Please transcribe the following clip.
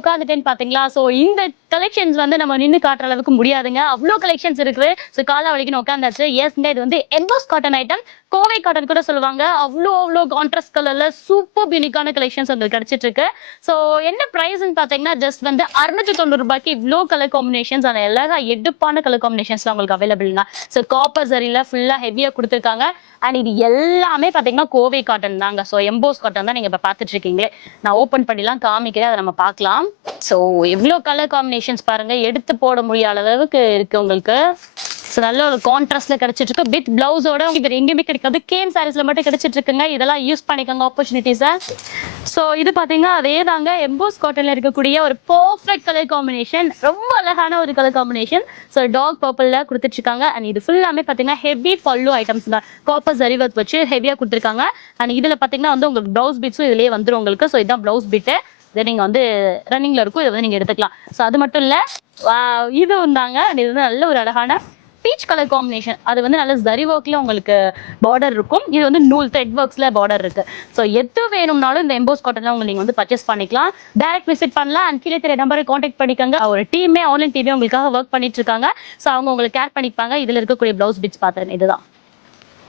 உட்காந்துட்டேன்னு பாத்தீங்களா? சோ இந்த கலெக்ஷன்ஸ் வந்து நம்ம நின்னு காட்டுற அளவுக்கு முடியாதுங்க. அவ்ளோ கலெக்ஷன்ஸ் இருக்குது. சோ கால வலிக்குன்னு உட்காந்தாச்சு. எஸ்ங்க இது வந்து EMBOSS cotton item. Kovai cotton கூட சொல்லுவாங்க. அவ்ளோ கான்ட்ராஸ்ட் கலர்ல சூப்பர் யூனிக்கான கலெக்ஷன்ஸ் உங்களுக்கு கிடைச்சிட்டு இருக்கு. சோ என்ன பிரைஸ்ன்னு பாத்தீங்கன்னா ஜஸ்ட் வந்து ரூ. 690 இவ்ளோ கலர் காம்பினேஷன்ஸ் அந்த அழகா எடுப்பான கலர் காம்பினேஷன்ஸ்லாம் உங்களுக்கு அவைலபிள்ங்க. சோ காப்பர் சரியில ஃபுல்லா ஹெவியா கொடுத்துருக்காங்க. அண்ட் இது எல்லாமே பாத்தீங்கன்னா கோவை காட்டன் தாங்க. சோ எம்போஸ் காட்டன் தான் நீங்க இப்ப பாத்துட்டு இருக்கீங்க. நான் ஓபன் பண்ணிலாம் காமிக்கிறேன். அதை நம்ம பார்க்கலாம். சோ எவ்வளோ கலர் காம்பினேஷன்ஸ் பாருங்க. எடுத்து போட முடியாத அளவுக்கு இருக்கு உங்களுக்கு. நல்ல ஒரு கான்ட்ராஸ்ட்ல கிடைச்சிட்டு இருக்கு. வித் பிளவுஸோட உங்களுக்கு எங்கேயுமே கிடைக்காது. கேம் சாரீஸ்ல மட்டும் கிடைச்சிட்டு இருக்குங்க. இதெல்லாம் யூஸ் பண்ணிக்கோங்க ஆப்பர்ச்சுனிட்டிஸை. ஸோ இது பார்த்தீங்கன்னா அதே தாங்க எம்போஸ் காட்டன்ல இருக்கக்கூடிய ஒரு பர்ஃபெக்ட் கலர் காம்பினேஷன். ரொம்ப அழகான ஒரு கலர் காம்பினேஷன். ஸோ டார்க் பர்பிள்ல கொடுத்துட்டு இருக்காங்க. அண்ட் இது ஃபுல்லாமே பார்த்தீங்கன்னா ஹெவி பல்லு ஐட்டம்ஸ் தான். காப்பர் ஜரி ஒர்க் வச்சு ஹெவியாக கொடுத்துருக்காங்க. அண்ட் இதில் பார்த்தீங்கன்னா வந்து உங்களுக்கு பிளவுஸ் பீட்ஸும் இதுலேயே வந்துடும் உங்களுக்கு. ஸோ இதுதான் பிளவுஸ் பீட்டு. இதை நீங்க வந்து ரன்னிங்ல இருக்கும். இதை வந்து நீங்க எடுத்துக்கலாம். ஸோ அது மட்டும் இல்ல இது வந்தாங்க. இது வந்து நல்ல ஒரு அழகான பீச் கலர் காம்பினேஷன். அது வந்து நல்ல ஜரி ஒர்க்ல உங்களுக்கு பார்டர் இருக்கும். இது வந்து நூல் த்ரெட் ஒர்க்ஸ்ல பார்டர் இருக்கு. ஸோ எது வேணும்னாலும் இந்த எம்போஸ் காட்டன்ல நீங்க வந்து பர்ச்சேஸ் பண்ணிக்கலாம். டைரக்ட் விசிட் பண்ணலாம். அண்ட் கீழே தெரிய நம்பரை கான்டாக்ட் பண்ணிக்கோங்க. ஒரு டீமே ஆன்லைன் டீமே உங்களுக்காக ஒர்க் பண்ணிட்டு இருக்காங்க. ஸோ அவங்க உங்களுக்கு கேர் பண்ணிப்பாங்க. இதுல இருக்கக்கூடிய பிளவுஸ் பிட்ஸ் பார்த்தேன் இதுதான்.